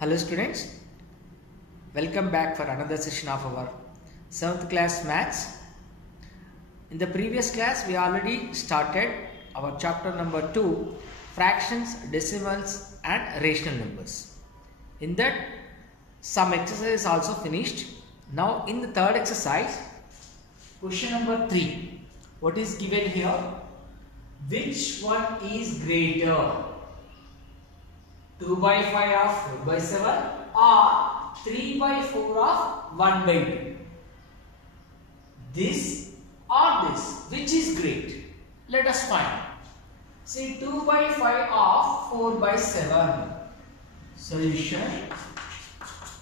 Hello students, welcome back for another session of our 7th class maths. In the previous class we already started our chapter number 2, fractions, decimals and rational numbers. In that some exercise is also finished. Now in the third exercise, question number 3, what is given here? Which one is greater? 2 by 5 of 4 by 7 or 3 by 4 of 1 by 2. This or this, which is great? Let us find. See, 2 by 5 of 4 by 7. Solution.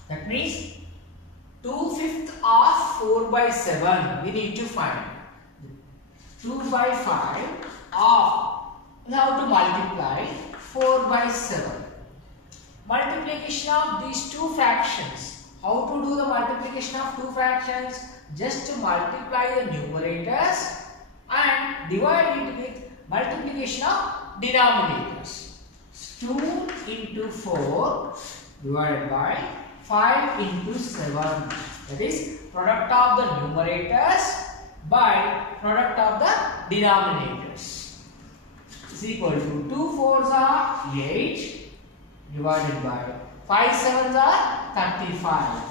That means 2/5 of 4 by 7. We need to find. 2 by 5 of, now to multiply 4 by 7. Multiplication of these two fractions. How to do the multiplication of two fractions? Just to multiply the numerators and divide it with multiplication of denominators. 2 into 4 divided by 5 into 7. That is product of the numerators by product of the denominators. Is equal to 2 4s are 8. Divided by 5 7s are 35.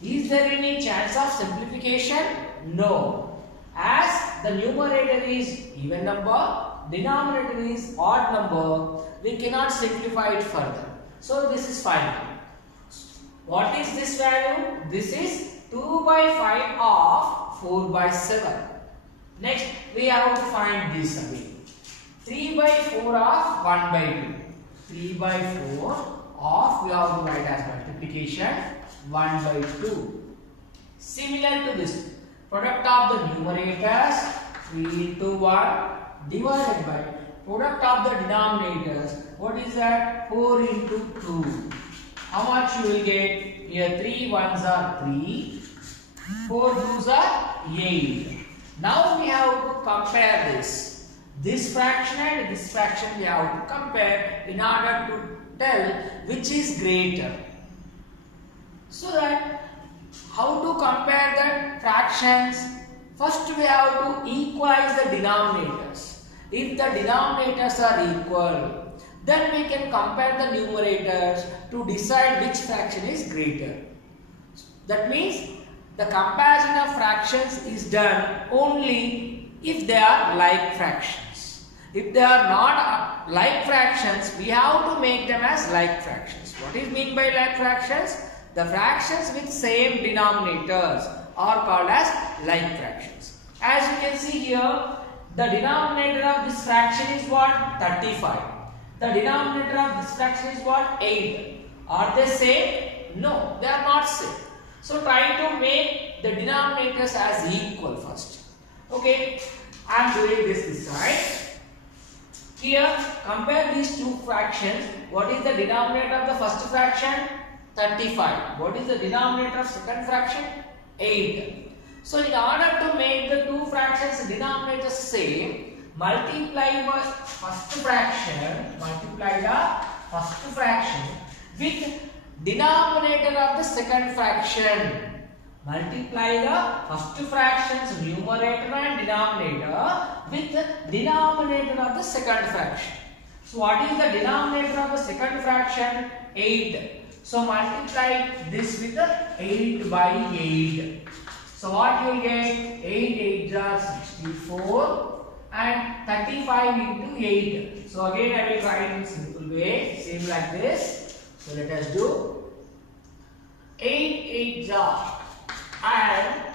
Is there any chance of simplification? No. As the numerator is even number, denominator is odd number, we cannot simplify it further. So this is final. What is this value? This is 2 by 5 of 4 by 7. Next we have to find this again. 3 by 4 of 1 by 2. 3 by 4 of, we have to write as multiplication 1 by 2. Similar to this, product of the numerators 3 into 1 divided by product of the denominators. What is that? 4 into 2. How much you will get? Here 3 1s are 3, 4 2s are 8. Now we have to compare this. This fraction and this fraction we have to compare in order to tell which is greater. So that how to compare the fractions? First we have to equalize the denominators. If the denominators are equal, then we can compare the numerators to decide which fraction is greater. That means the comparison of fractions is done only if they are like fractions. If they are not like fractions, we have to make them as like fractions. What is mean by like fractions? The fractions with same denominators are called as like fractions. As you can see here, the denominator of this fraction is what? 35. The denominator of this fraction is what? 8. Are they same? No, they are not same. So try to make the denominators as equal first. Okay, I am doing this side. Here, compare these two fractions. What is the denominator of the first fraction? 35. What is the denominator of second fraction? 8. So, in order to make the two fractions denominators same, multiply the first fraction with denominator of the second fraction. Multiply the first fraction's numerator and denominator with the denominator of the second fraction. So what is the denominator of the second fraction? 8. So multiply this with the 8 by 8. So what you will get? 8 8s are 64 and 35 into 8. So again I will write in simple way, same like this. So let us do 8 8s are and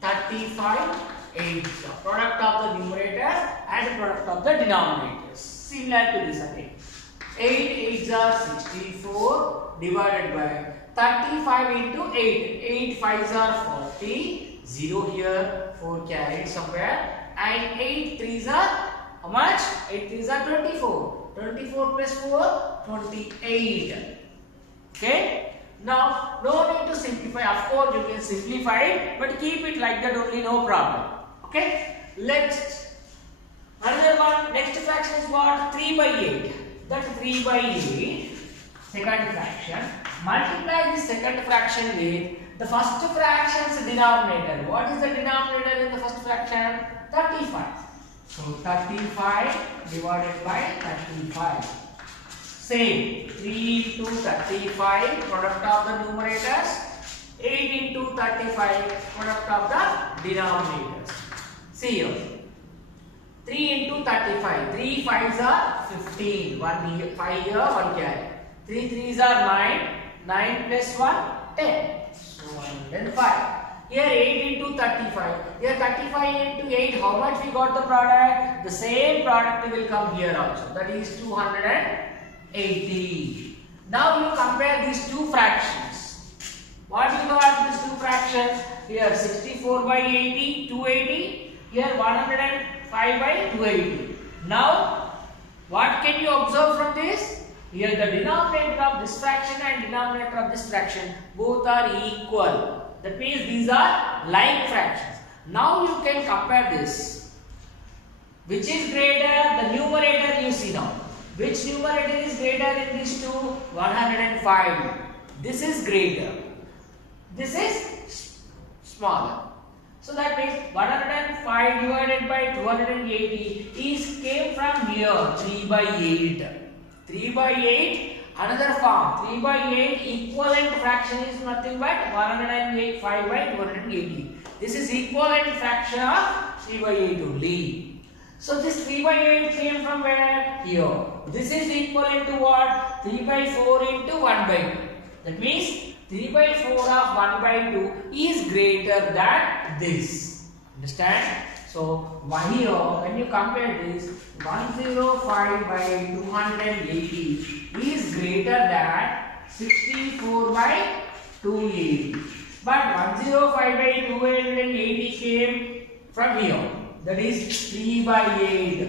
35 8 product of the numerator and product of the denominators. Similar to this again. 8 8s are 64 divided by 35 into 8. 8 5s are 40. 0 here, 4 carried somewhere. And 8 3s are how much? 8 3s are 24. 24 plus 4, 28. Okay. Now, no need to simplify. Of course, you can simplify it, but keep it like that only, no problem. Okay. Let's another one. Next fraction is what? 3 by 8. That 3 by 8 second fraction. Multiply this second fraction with the first fraction's denominator. What is the denominator in the first fraction? 35. So 35 divided by 35. Same. 3 into 35, product of the numerators. 8 into 35, product of the denominators. See here. 3 into 35. 3 5s are 15. 1 here, 5 here, 1 carry. 3 3s are 9. 9 plus 1, 10. So 105. Here 8 into 35. Here 35 into 8. How much we got the product? The same product will come here also. That is 280. Now you compare these two fractions. What you got these two fractions? Here 64 by 80, 280. Here 105 by 280. Now what can you observe from this? Here the denominator of this fraction and denominator of this fraction both are equal. That means these are like fractions. Now you can compare this. Which is greater? The numerator you see now. Which numerator is greater in these two? 105. This is greater. This is smaller. So that means 105 divided by 280 came from here 3 by 8. 3 by 8, another form. 3 by 8 equivalent fraction is nothing but 108 5 by 280. This is equivalent fraction of 3 by 8 only. So this 3 by 8 came from where? Here. This is equivalent to what? 3 by 4 into 1 by 2. That means 3 by 4 of 1 by 2 is greater than this. Understand? So here when you compare this, 105 by 280 is greater than 64 by 280. But 105 by 280 came from here. That is 3 by 8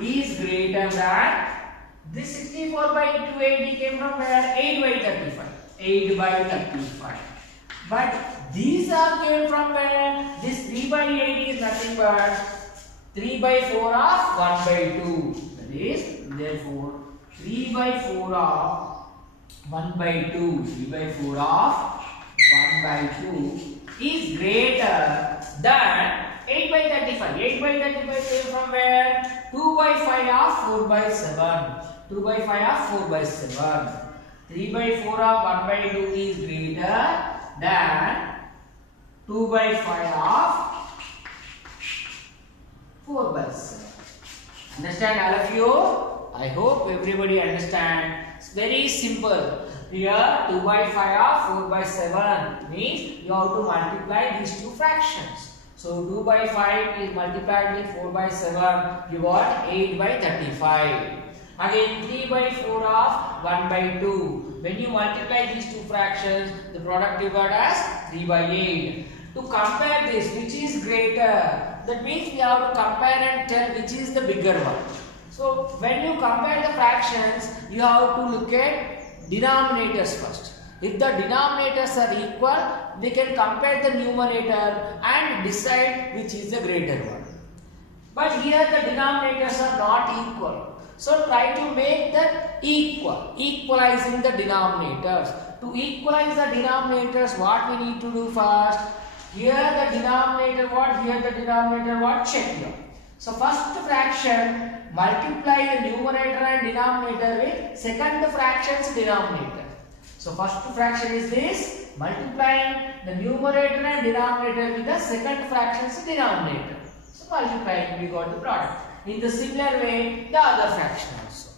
is greater than this 64 by 280 came from where? 8 by 35. 8 by 35. But these are came from where? This 3 by 8 is nothing but 3 by 4 of 1 by 2. That is, therefore, 3 by 4 of 1 by 2. 3 by 4 of 1 by 2 is greater than 8 by 35. 8 by 35 came from where? 2 by 5 of 4 by 7. 2 by 5 of 4 by 7. 3 by 4 of 1 by 2 is greater than 2 by 5 of 4 by 7. Understand all of you? I hope everybody understand. It's very simple. Here 2 by 5 of 4 by 7 means you have to multiply these two fractions. So 2 by 5 is multiplied with 4 by 7. You got 8 by 35. Again 3 by 4 of 1 by 2. When you multiply these two fractions, the product you got as 3 by 8. To compare this, which is greater? That means we have to compare and tell which is the bigger one. So when you compare the fractions, you have to look at denominators first. If the denominators are equal, we can compare the numerator and decide which is the greater one. But here the denominators are not equal. So try to make that equal, equalizing the denominators. To equalize the denominators, what we need to do first? Here the denominator what? Here the denominator what? Check here. So first fraction, multiply the numerator and denominator with second fraction's denominator. So first fraction is this, multiplying the numerator and denominator with the second fraction's denominator. So multiplying, we got the product. In the similar way, the other fraction also.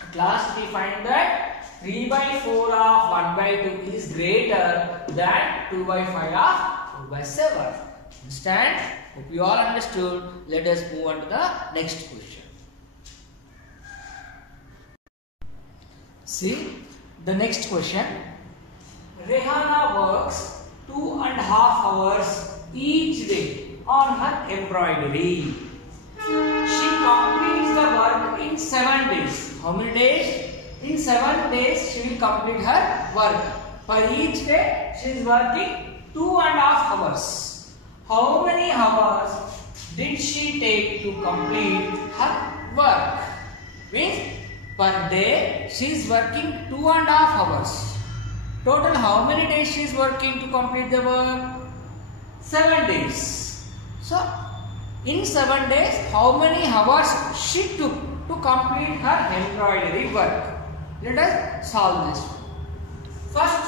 At last we find that 3 by 4 of 1 by 2 is greater than 2 by 5 of 4 by 7. Understand? Hope you all understood. Let us move on to the next question. See the next question. Rehana works 2.5 hours each day on her embroidery. She completes the work in 7 days. How many days? In 7 days she will complete her work. For each day she is working 2.5 hours. How many hours did she take to complete her work? Means Per day she is working 2.5 hours. Total how many days she is working to complete the work? 7 days. So in 7 days how many hours she took to complete her embroidery work? Let us solve this. First,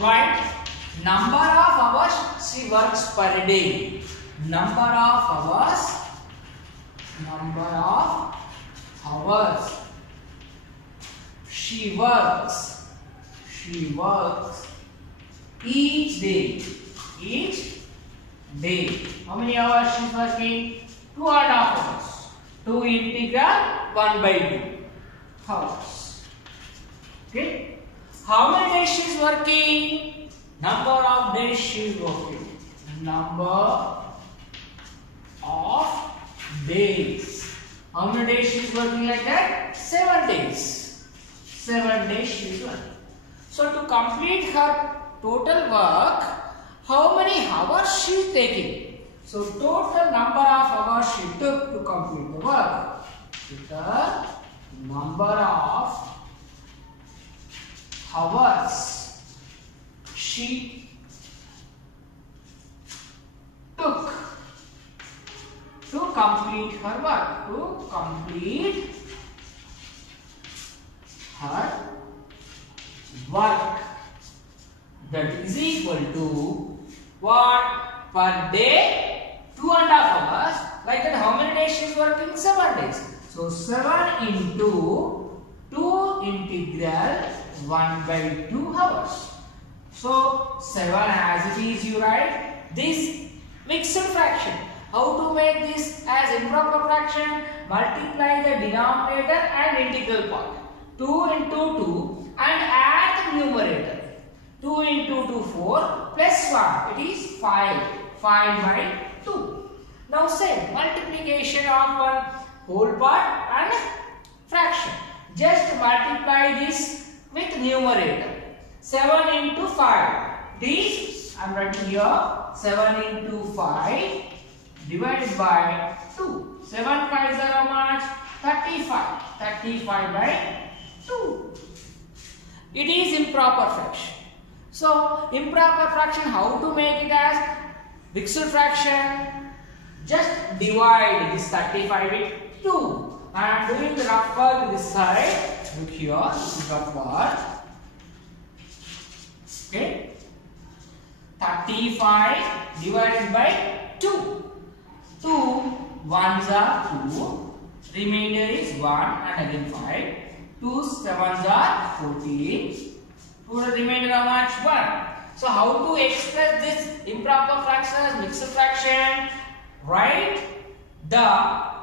write number of hours she works per day. Number of hours she works each day. How many hours she is working? 2.5 hours. 2 integral 1 by 2 hours. Okay. How many days she is working? Number of days she is working. Number of days. How many days she is working like that? 7 days. 7 days she is working. So to complete her total work, how many hours she is taking? So total number of hours she took to complete the work. Total number of hours she took to complete her work. To complete her work. That is equal to what? Per day 2.5 hours. Like that, how many days she is working? 7 days. So 7 into 2 integral 1 by 2 hours. So 7 as it is, you write this mixed fraction. How to make this as improper fraction? Multiply the denominator and integral part. 2 into 2 and add the numerator. 2 into 2, 4 plus 1. It is 5. 5 by 2. Now say multiplication of one whole part and fraction. Just multiply this with numerator. 7 into 5. This I am writing here 7 into 5 divided by 2. 7 5s are how much? 35. 35 by 2. It is improper fraction. So improper fraction, how to make it as mixed fraction? Just divide this 35 with 2. I am doing the rough work this side. Look here, this is rough work. Okay. 35 divided by 2. 2 ones are 2. Remainder is 1 and again 5. 2 sevens are 14. To the remainder how much? 1. So how to express this improper fraction as mixed fraction? Write the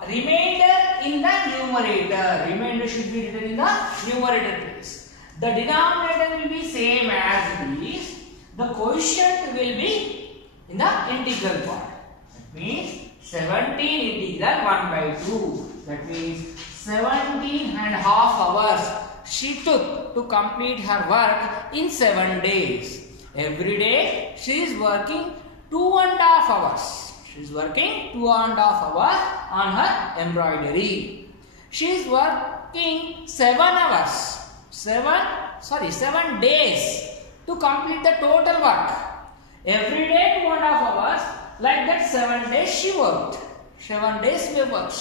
remainder in the numerator. Remainder should be written in the numerator place. The denominator will be same as it is. The quotient will be in the integral part. That means 17 integral 1 by 2. That means 17 and a half hours she took to complete her work in 7 days. Every day she is working 2.5 hours. She is working 2.5 hours on her embroidery. She is working 7 hours. 7 days to complete the total work. Every day 2.5 hours. Like that 7 days she worked. 7 days she worked.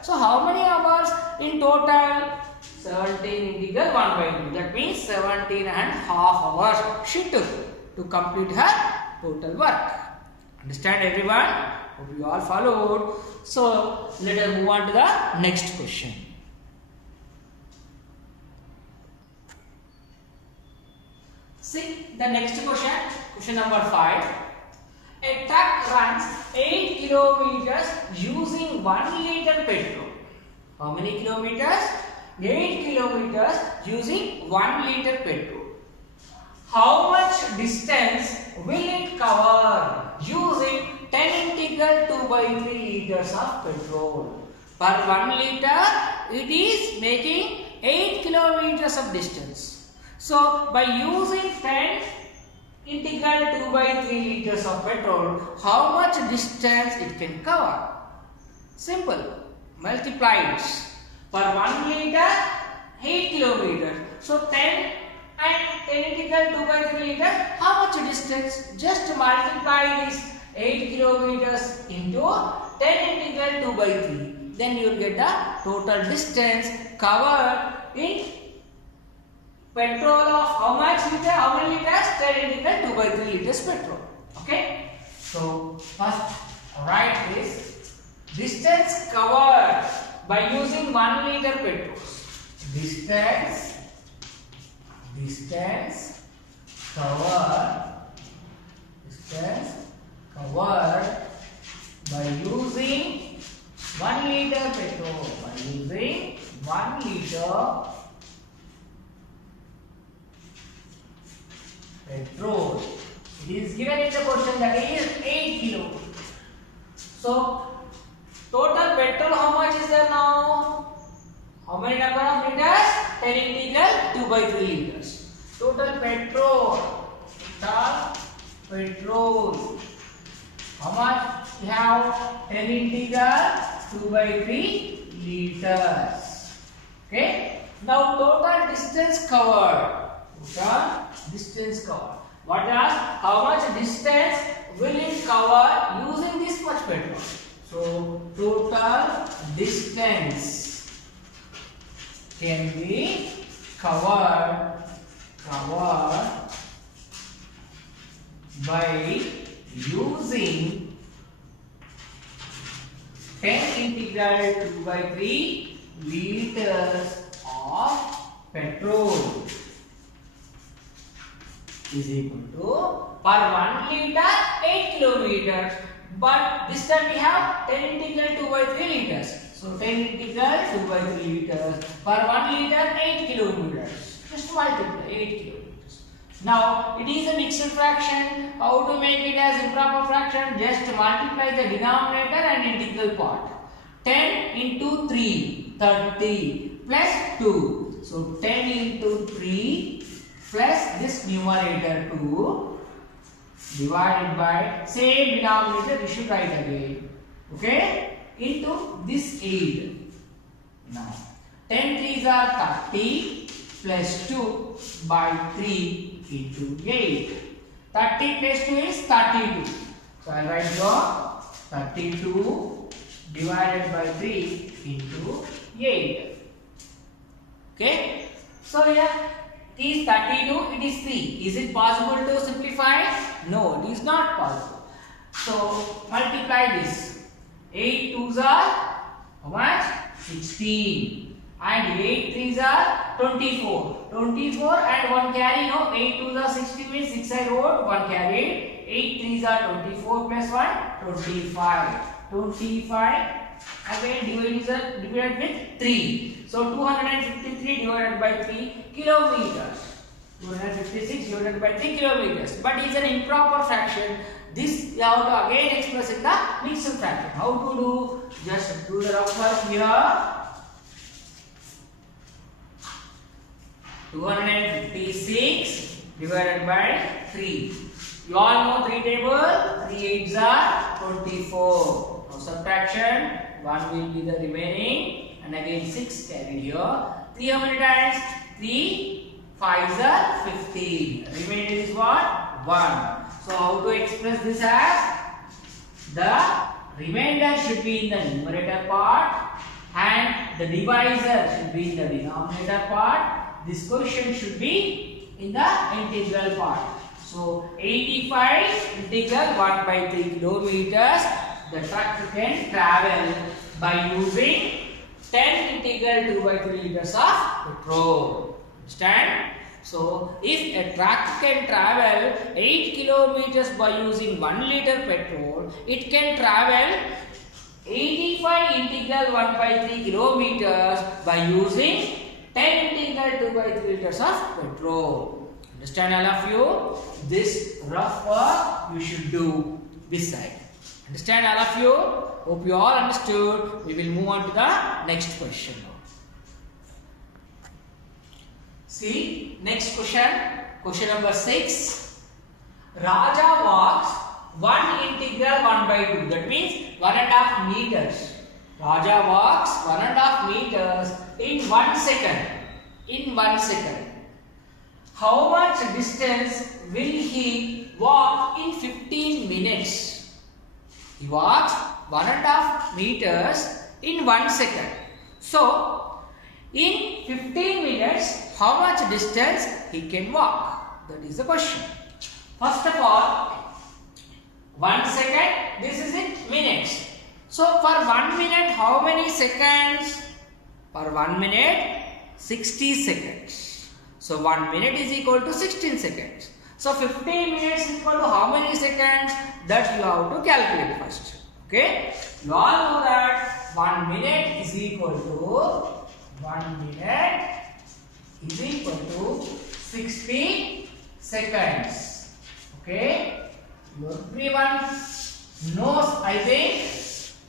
So how many hours in total? 17 integral 1 by 2. That means 17 and a half hours she took to complete her total work. Understand everyone? Hope you all followed. So let us move on to the next question. See the next question. Question number 5. A truck runs 8 kilometers using 1 liter petrol. How many kilometers? 8 kilometers using 1 liter petrol. How much distance will it cover using 10 integral 2 by 3 liters of petrol? Per 1 liter, it is making 8 kilometers of distance. So, by using 10 integral 2 by 3 liters of petrol, how much distance it can cover? Simple. Multiply it. Per 1 liter, 8 kilometers. So 10 and 10 integral 2 by 3 liter. How much distance? Just multiply this 8 kilometers into 10 integral 2 by 3. Then you will get the total distance covered in petrol of how much liter? How many liters? 10 integral 2 by 3 liters petrol. Okay. So first write this distance covered by using 1 liter petrol. Distance covered by using 1 liter petrol. By using 1 liter petrol. It is given in the question that is 8 kilo. So total petrol how much is there now? How many number of liters? 10 integral 2 by 3 liters. Total petrol. How much we have? 10 integral 2 by 3 liters. Okay. Now total distance covered. What is? How much distance will it cover using this much petrol? So total distance can be covered by using 10 integral 2 by 3 liters of petrol is equal to per 1 liter 8 kilometers. But this time we have 10 integral 2 by 3 liters. So 10 integral 2 by 3 liters per 1 liter 8 kilometers. Just multiply 8 kilometers. Now it is a mixed fraction. How to make it as improper fraction? Just multiply the denominator and integral part. 10 into 3, 30 plus 2. So 10 into 3 plus this numerator 2 divided by same denominator, we should write again. Okay? Into this 8. Now 10 3s are 30 plus 2 by 3 into 8. 30 plus 2 is 32. So I write here 32 divided by 3 into 8. Okay? So here it is 32, it is 3. Is it possible to simplify? No, it is not possible. So multiply this. 8 2s are how much? 16. And 8 3s are 24. 24 and 1 carry. No, 8 2s are 60 means 6 I wrote, 1 carried. 8 3s are 24 plus 1, 25. 25 again divided with 3. So 253 divided by 3 kilometers. 256 divided by 3 kilometers. But it is an improper fraction. This you have to again express in the mixed fraction. How to do? Just do the rough work here. 256 divided by 3. You all know 3 table. 3 8s are 24. Now subtraction. 1 will be the remaining. And again 6 carried here. 3 how many times? 3 5s are 15. Remaining is what? 1. So how to express this as? The remainder should be in the numerator part and the divisor should be in the denominator part. This quotient should be in the integral part. So 85 integral 1 by 3 kilometers. The tractor can travel by using 10 integral 2 by 3 liters of petrol. Understand? So if a tractor can travel 8 kilometers by using 1 liter petrol, it can travel 85 integral 1 by 3 kilometers by using 10 integral 2 by 3 liters of petrol. Understand all of you? This rough work you should do this side. Understand all of you? Hope you all understood. We will move on to the next question now. See, next question. Question number 6. Raja walks 1 integral 1 by 2. That means 1.5 meters. Raja walks 1.5 meters in 1 second. In 1 second. How much distance will he walk in 15 minutes? He walks 1.5 meters in 1 second. So, in 15 minutes, how much distance he can walk? That is the question. First of all, 1 second, this is in minutes. So, for 1 minute, how many seconds? For 1 minute, 60 seconds. So, 1 minute is equal to 16 seconds. So, 15 minutes is equal to how many seconds? That you have to calculate first. Okay? You all know that 1 minute is equal to 60 seconds. Okay? Everyone knows, I think,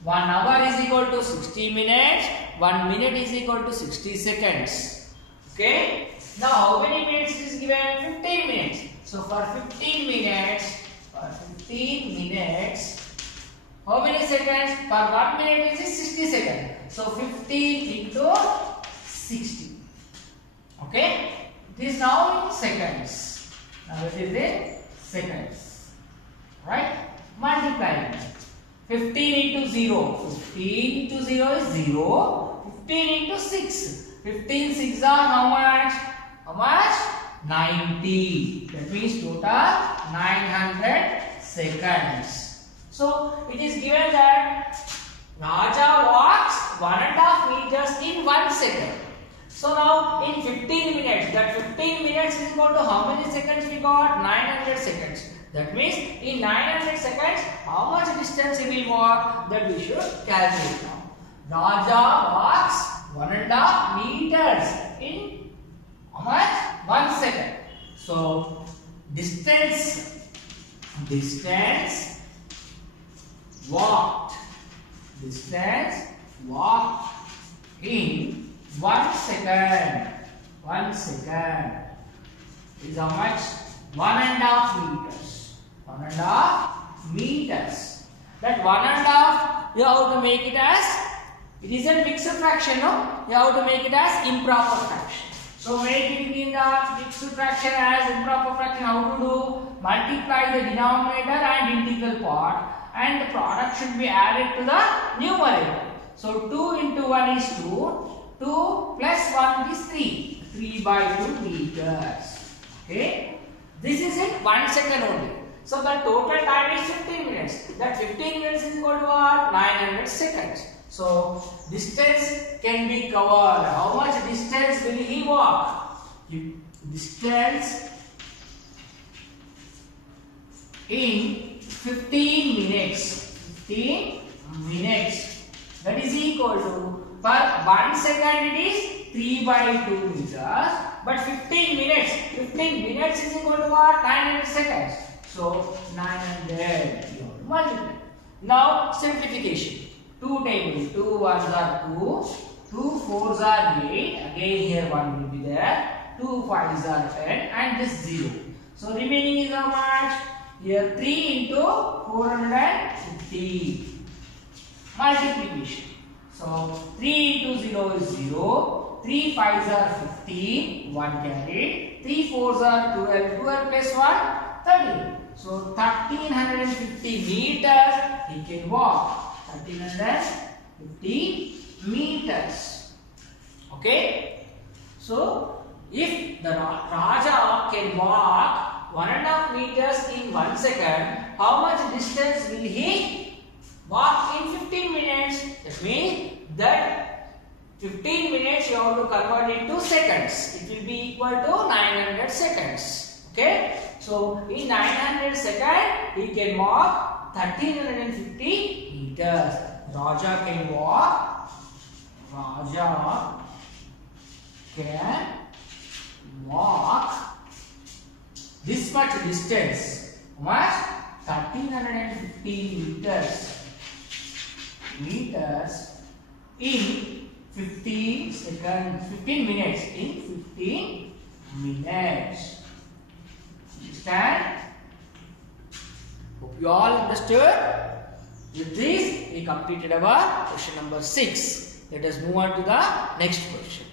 1 hour is equal to 60 minutes, 1 minute is equal to 60 seconds. Okay? Now, how many minutes is given? 15 minutes. So, for 15 minutes, how many seconds? Per 1 minute is 60 seconds. So, 15 into 60. Okay? It is now in seconds. Now, it is in seconds. Right? Multiplying. 15 into 0. 15 into 0 is 0. 15 into 6. 15 6 are how much? How much? 90. That means total 900 seconds. So, it is given that Raja walks 1.5 meters in 1 second. So, now in 15 minutes, that 15 minutes is equal to how many seconds we got? 900 seconds. That means in 900 seconds, how much distance he will walk? That we should calculate now. Raja walks 1.5 meters in how much? 1 second. So, distance walked in 1 second. 1 second is how much? 1.5 meters. 1.5 meters. That 1.5 you have to make it as, it is a mixed fraction, no? You have to make it as improper fraction. So make it in the mixed fraction as improper fraction. How to do? Multiply the denominator and integral part, and the product should be added to the numerator. So 2 into 1 is 2. 2 plus 1 is 3. 3 by 2 meters. Okay. This is in 1 second only. So the total time is 15 minutes. That 15 minutes is equal to what? 900 seconds. So distance can be covered. How much distance will he walk? Distance in 15 minutes. 15 minutes. That is equal to, per 1 second it is 3 by 2 meters. But 15 minutes is equal to what? 900 seconds. So 900 multiply. Now simplification. 2 tables. 2 ones are 2. 2 fours are 8. Again here 1 will be there. 2 fives are 10 and this 0. So remaining is how much? Here 3 into 450. Multiplication. So 3 into 0 is 0. 3 fives are 15. 1 carried. 3 fours are 12. 12 plus 1? 13. So 1350 meters he can walk. 1350 meters. Okay. So if the Raja can walk 1.5 meters in 1 second, how much distance will he walk in 15 minutes? That means that 15 minutes you have to convert into seconds. It will be equal to 900 seconds. Okay. So in 900 seconds he can walk 1350 meters. Raja can walk this much distance. How much? 1350 meters in 15 seconds, 15 minutes. In 15 minutes. Understand? Hope you all understood. With this, we completed our question number 6. Let us move on to the next question.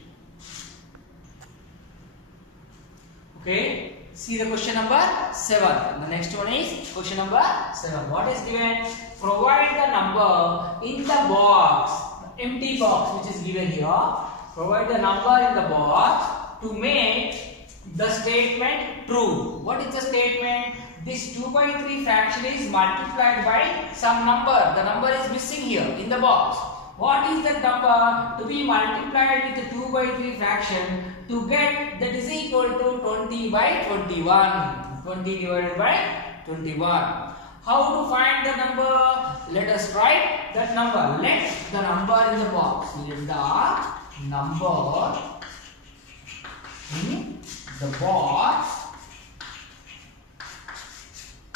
Okay, see the question number 7. The next one is question number 7. What is given? Provide the number in the box, the empty box which is given here. Provide the number in the box to make the statement true. What is the statement? This 2 by 3 fraction is multiplied by some number. The number is missing here in the box. What is that number to be multiplied with the 2 by 3 fraction to get that is equal to 20 by 21. 20 divided by 21. How to find the number? Let us write that number. Let the number in the box. Let the number in the box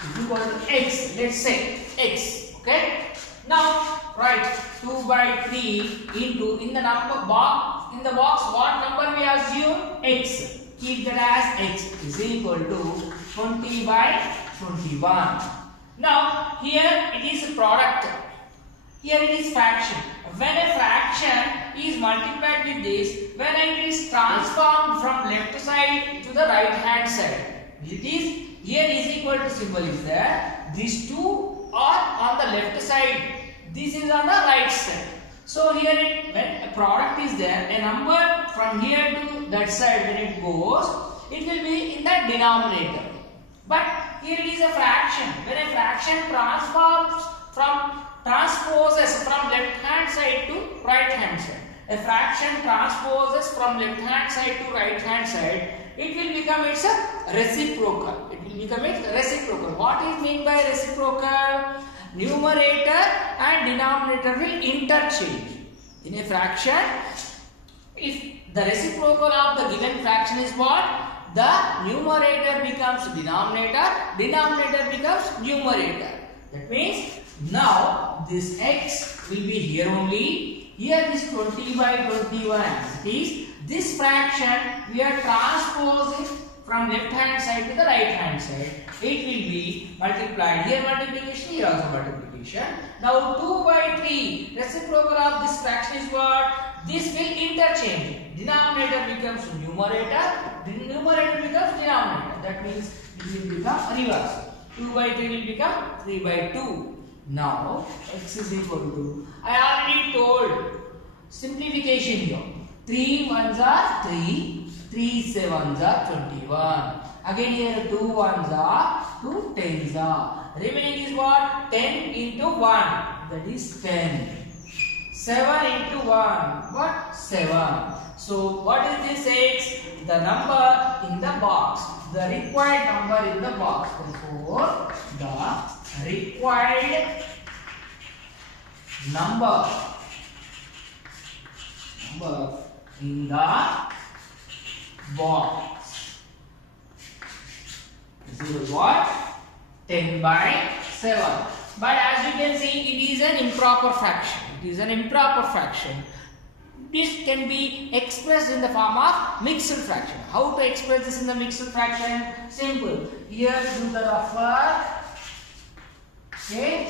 is equal to x. Let's say x. Okay. Now write 2 by 3 into in the number box. In the box, what number we assume? X. Keep that as x is equal to 20 by 21. Now here it is a product. Here it is fraction. When a fraction is multiplied with this, when it is transformed from left side to the right hand side, it is here is equal to symbol is there. These two are on the left side. This is on the right side. So here when a product is there, a number from here to that side when it goes, it will be in the denominator. But here it is a fraction. When a fraction transposes from left hand side to right hand side. A fraction transposes from left hand side to right hand side. It will become its a reciprocal. It will become its reciprocal. What is meant by reciprocal? Numerator and denominator will interchange. In a fraction, if the reciprocal of the given fraction is what? The numerator becomes denominator, denominator becomes numerator. That means now this x will be here only. Here this 20 by 21. It is this fraction we are transposing from left hand side to the right hand side. It will be multiplied. Here multiplication, here also multiplication. Now 2 by 3. Reciprocal of this fraction is what? This will interchange. Denominator becomes numerator. Numerator becomes denominator. That means it will become reverse. 2 by 3 will become 3 by 2. Now x is equal to, I already told simplification here. 3 ones are 3, 3 sevens are 21. Again here 2 ones are 2 tens are. Remaining is what? 10 into 1. That is 10. 7 into 1. What? 7. So what is this x? The number in the box. The required number in the box. Therefore, the required number in the box is equal to what? 10 by 7. But as you can see, it is an improper fraction. It is an improper fraction. This can be expressed in the form of mixed fraction. How to express this in the mixed fraction? Simple. Here do the rougher. Okay.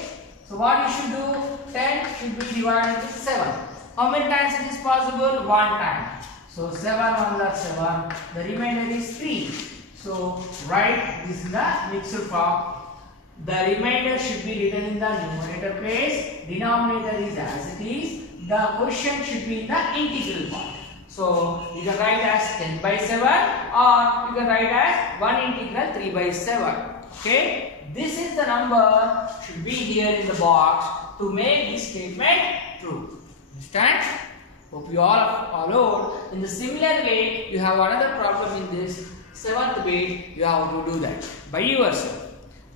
So what you should do? 10 should be divided with 7. How many times it is possible? 1 time. So 7 1 are 7. The remainder is 3. So write this in the mixed form. The remainder should be written in the numerator place. Denominator is as it is. The quotient should be in the integral part. So you can write as 10 by 7 or you can write as 1 integral 3 by 7. Okay. This is the number should be here in the box to make this statement true. Understand? Hope you all have followed. In the similar way, you have another problem in this 7th bit. You have to do that by yourself.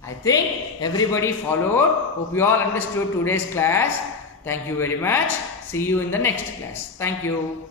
I think everybody followed. Hope you all understood today's class. Thank you very much. See you in the next class. Thank you.